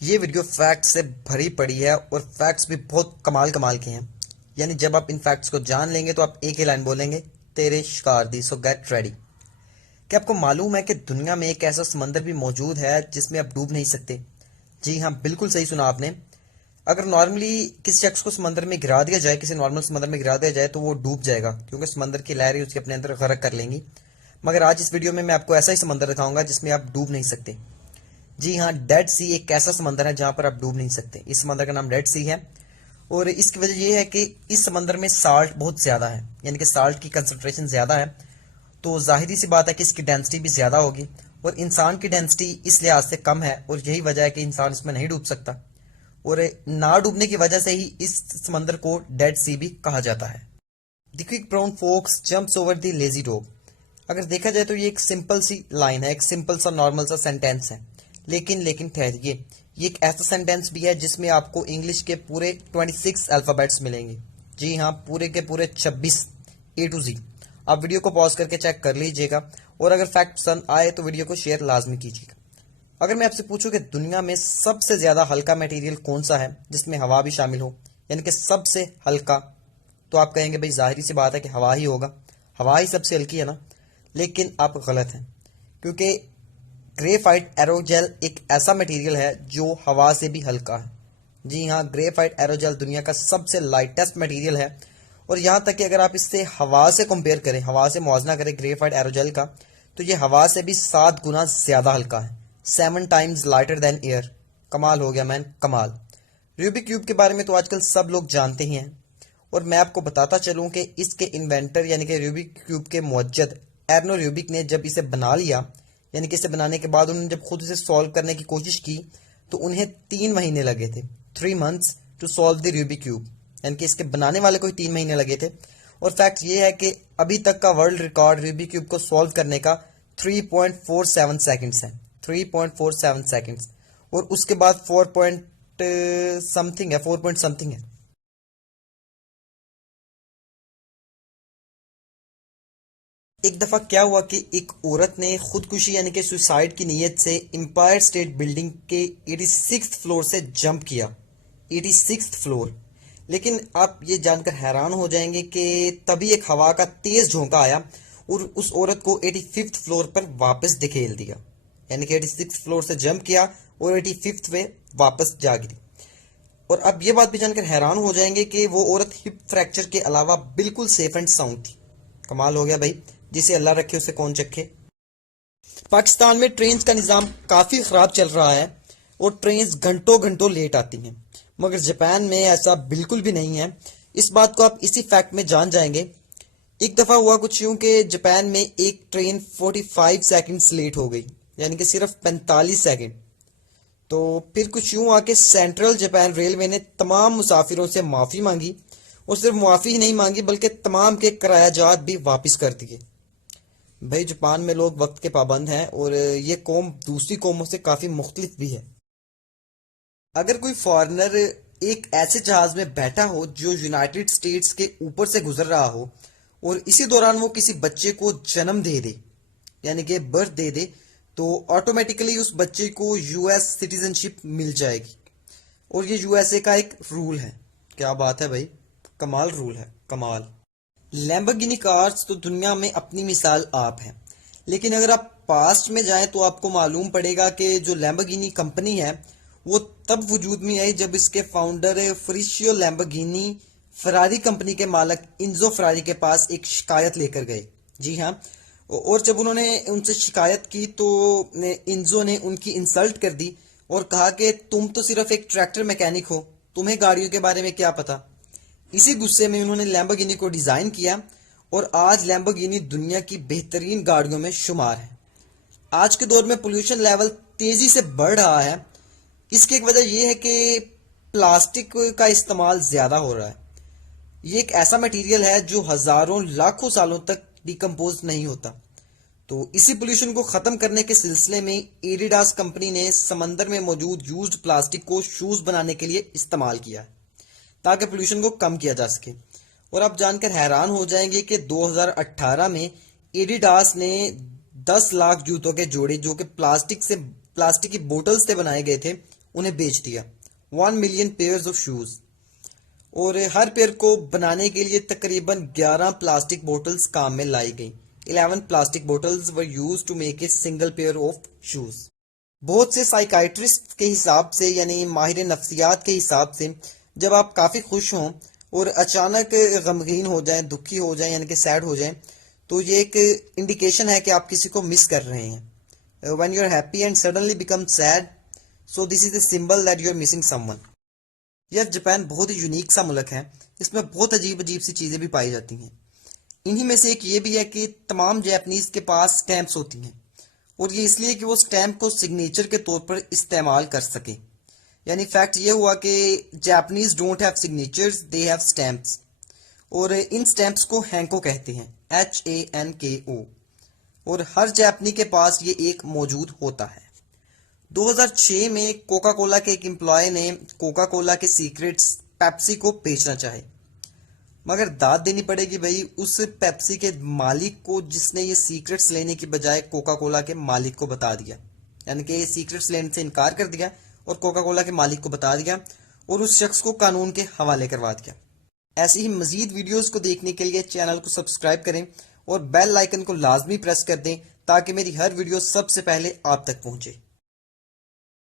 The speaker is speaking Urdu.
یہ ویڈیو فیکٹس سے بھری پڑی ہے اور فیکٹس بھی بہت کمال کمال کے ہیں. یعنی جب آپ ان فیکٹس کو جان لیں گے تو آپ ایک ہی لائن بولیں گے، تیرے شکار دی، سو گیٹ ریڈی. کیا آپ کو معلوم ہے کہ دنیا میں ایک ایسا سمندر بھی موجود ہے جس میں آپ ڈوب نہیں سکتے؟ جی ہاں، بالکل صحیح سنا آپ نے. اگر نارملی کسی شخص کو سمندر میں گرا دیا جائے، کسی نارمل سمندر میں گرا دیا جائے تو وہ ڈوب جائے گا، کیونکہ سمندر کی لہریں اس کے اپنے اندر غرق کر لیں گی. مگر آج اس ویڈیو میں آپ کو ایسا ہی سمندر دکھاؤں گا جس میں آپ ڈوب نہیں سکتے. جی ہاں، ڈیڈ سی ایک ایسا سمندر ہے جہاں پر آپ ڈوب نہیں سکتے. اس سمندر کا نام ڈیڈ سی ہے، اور اس کی وجہ یہ ہے کہ اس سمندر میں سالٹ بہت زیادہ ہے، یعنی کہ سالٹ کی کنسنٹریشن زیادہ ہے. تو ظاہری سی بات ہے کہ اس کی ڈینسٹی بھی زیادہ ہوگی، اور انسان کی ڈینسٹی اس لحاظ سے کم ہے، اور یہی وجہ ہے کہ انسان اس میں نہیں ڈوب سکتا. اور نہ ڈوبنے کی وجہ سے ہی اس سمندر کو ڈیڈ سی بھی کہا جاتا ہے. The quick brown fox jumps over the lazy dog. اگر دیکھا جائے تو یہ ایک سمپل سی لائن ہے، ایک سمپل سا نارمل سا سینٹینس ہے. لیکن ٹھہریے، یہ ایک ایسا سینٹینس بھی ہے جس میں آپ کو انگلش کے پورے 26 الفابیٹس ملیں گے. جی ہاں، پورے کے پورے 26، اے ٹو زی. آپ ویڈیو کو پاز کر کے چیک کر لیجئے گا، اور اگر فیکٹ پسند آئے تو ویڈیو کو شیئر لازمی کیجیے گا. اگر میں آپ سے پوچھوں کہ دنیا میں سب سے زیادہ ہلکا میٹیریل کون سا ہے جس میں ہوا بھی شامل ہو، یعنی کہ سب سے ہلکا، تو آپ کہیں گے بھائی ظاہری سی بات ہے کہ ہوا ہی ہوگا، ہوا ہی سب سے ہلکی ہے نا. لیکن آپ غلط ہیں، کیونکہ گریفائٹ ایروجل ایک ایسا مٹیریل ہے جو ہوا سے بھی ہلکا ہے. جی ہاں، گریفائٹ ایروجل دنیا کا سب سے لائٹسٹ مٹیریل ہے، اور یہاں تک کہ اگر آپ اس سے ہوا سے کمپیئر کریں، ہوا سے موازنہ کریں گریفائٹ ایروجل کا، تو یہ ہوا سے بھی 7 گنا زیادہ ہلکا ہے. 7 ٹائمز لائٹر دین ایئر. کمال ہو گیا مین، کمال. ریوبک کیوب کے بارے میں تو آج کل سب لوگ جانتے ہی ہیں، اور میں آپ کو بتاتا چلوں کہ اس کے انوینٹر یعنی کہ ریوبک کیوب کے موجد ایرنو ریوبک نے جب اسے بنا لیا، یعنی کہ اسے بنانے کے بعد انہوں نے جب خود اسے سولو کرنے کی کوشش کی، تو انہیں 3 مہینے لگے تھے. 3 months to solve the Rubik cube. یعنی کہ اس کے بنانے والے کو ہی 3 مہینے لگے تھے. اور فیکٹ یہ ہے کہ ابھی تک کا ورلڈ ریکارڈ ریوبک کیوب کو سولو کرنے کا 3.47 سیکنڈز ہے. 3.47 سیکنڈز. اور اس کے بعد 4 پوائنٹ سمتھنگ ہے، 4 پوائنٹ سمتھنگ ہے. ایک دفعہ کیا ہوا کہ ایک عورت نے خودکشی یعنی کہ سوسائڈ کی نیت سے امپائر اسٹیٹ بلڈنگ کے 86 فلور سے جمپ کیا. 86 فلور. لیکن آپ یہ جان کر حیران ہو جائیں گے کہ تبھی ایک ہوا کا تیز جھونکا آیا اور اس عورت کو 85 فلور پر واپس دھکیل دیا. یعنی کہ 86 فلور سے جمپ کیا اور 85 پہ واپس جا گری. اور اب یہ بات بھی جان کر حیران ہو جائیں گے کہ وہ عورت ہپ فریکچر کے علاوہ بالکل سیف اینڈ ساؤنڈ تھی. کمال ہو گیا بھائی، جسے اللہ رکھے اسے کون چکھے. پاکستان میں ٹرینز کا نظام کافی خراب چل رہا ہے، اور ٹرینز گھنٹوں گھنٹوں لیٹ آتی ہیں. مگر جاپان میں ایسا بالکل بھی نہیں ہے. اس بات کو آپ اسی فیکٹ میں جان جائیں گے. ایک دفعہ ہوا کچھ یوں کہ جاپان میں ایک ٹرین 45 سیکنڈز لیٹ ہو گئی، یعنی کہ صرف 45 سیکنڈ. تو پھر کچھ یوں آ کے سینٹرل جاپان ریلوے نے تمام مسافروں سے معافی مانگی، اور صرف معافی ہی نہیں مانگی بلکہ تمام کے کرایہ جات بھی واپس کر دیے. بھائی جاپان میں لوگ وقت کے پابند ہیں، اور یہ قوم دوسری قوموں سے کافی مختلف بھی ہے. اگر کوئی فارنر ایک ایسے جہاز میں بیٹھا ہو جو یونائٹڈ سٹیٹس کے اوپر سے گزر رہا ہو، اور اسی دوران وہ کسی بچے کو جنم دے دے، یعنی کہ برتھ دے دے، تو آٹومیٹیکلی اس بچے کو یو ایس سٹیزن شپ مل جائے گی. اور یہ یو ایس اے کا ایک رول ہے. کیا بات ہے بھائی، کمال رول ہے، کمال. لیمبرگینی کارز تو دنیا میں اپنی مثال آپ ہے. لیکن اگر آپ پاسٹ میں جائیں تو آپ کو معلوم پڑے گا کہ جو لیمبرگینی کمپنی ہے وہ تب وجود میں آئی جب اس کے فاؤنڈر فریشیو لیمبرگینی فراری کمپنی کے مالک انزو فراری کے پاس ایک شکایت لے کر گئے. جی ہاں، اور جب انہوں نے ان سے شکایت کی تو انزو نے ان کی انسلٹ کر دی اور کہا کہ تم تو صرف ایک ٹریکٹر میکینک ہو، تمہیں گاڑیوں کے بارے میں کیا پتا. اسی غصے میں انہوں نے لیمبرگینی کو ڈیزائن کیا، اور آج لیمبرگینی دنیا کی بہترین گاڑیوں میں شمار ہے. آج کے دور میں پولوشن لیول تیزی سے بڑھ رہا ہے. اس کی ایک وجہ یہ ہے کہ پلاسٹک کا استعمال زیادہ ہو رہا ہے. یہ ایک ایسا مٹیریل ہے جو ہزاروں لاکھوں سالوں تک ڈیکمپوز نہیں ہوتا. تو اسی پولوشن کو ختم کرنے کے سلسلے میں ایڈیڈاس کمپنی نے سمندر میں موجود یوزڈ پلاسٹک کو شوز بنانے کے لیے استعمال کیا تاکہ پولوشن کو کم کیا جا سکے. اور آپ جان کر حیران ہو جائیں گے کہ 2018 میں ایڈیڈاس نے 10 لاکھ جوتوں کے جوڑے جو کہ پلاسٹک کی بوٹل سے بنائے گئے تھے انہیں بیچ دیا. 1 ملین پیئرز آف شوز. اور ہر پیئر کو بنانے کے لیے تقریباً 11 پلاسٹک بوٹلز کام میں لائی گئیں. 11 plastic bottles were used to make a single pair of shoes. بہت سے سائیکائٹرسٹ کے حساب سے یعنی ماہر نفسیات کے حساب سے جب آپ کافی خوش ہوں اور اچانک غمگین ہو جائیں، دکھی ہو جائیں یعنی کہ سیڈ ہو جائیں، تو یہ ایک انڈیکیشن ہے کہ آپ کسی کو مس کر رہے ہیں. when you are happy and suddenly become sad, so this is the symbol that you are missing someone. یار جاپان بہت ہی یونیک سا ملک ہے. اس میں بہت عجیب عجیب سی چیزیں بھی پائی جاتی ہیں. انہی میں سے ایک یہ بھی ہے کہ تمام جیپنیز کے پاس سٹیمپس ہوتی ہیں، اور یہ اس لیے کہ وہ سٹیمپ کو سگنیچر کے طور پر استعمال کر سکیں. یعنی فیکٹ یہ ہوا کہ Japanese don't have signatures, they have stamps. اور ان سٹیمپس کو ہینکو کہتے ہیں، HANKO. اور ہر جیپنی کے پاس یہ ایک موجود ہوتا ہے. 2006 میں کوکا کولا کے ایک امپلائی نے کوکا کولا کے سیکرٹس پیپسی کو بیچنا چاہے، مگر داد دینی پڑے گی بھائی اس پیپسی کے مالک کو جس نے یہ سیکرٹس لینے کی بجائے کوکا کولا کے مالک کو بتا دیا. یعنی کہ یہ سیکرٹس لینے سے انکار کر دیا اور کوکا کولا کے مالک کو بتا دیا اور اس شخص کو قانون کے حوالے کروا دیا. ایسی ہی مزید ویڈیوز کو دیکھنے کے لیے چینل کو سبسکرائب کریں اور بیل آئیکن کو لازمی پریس کر دیں تاکہ میری ہر ویڈیو سب سے پہلے آپ تک پہنچے.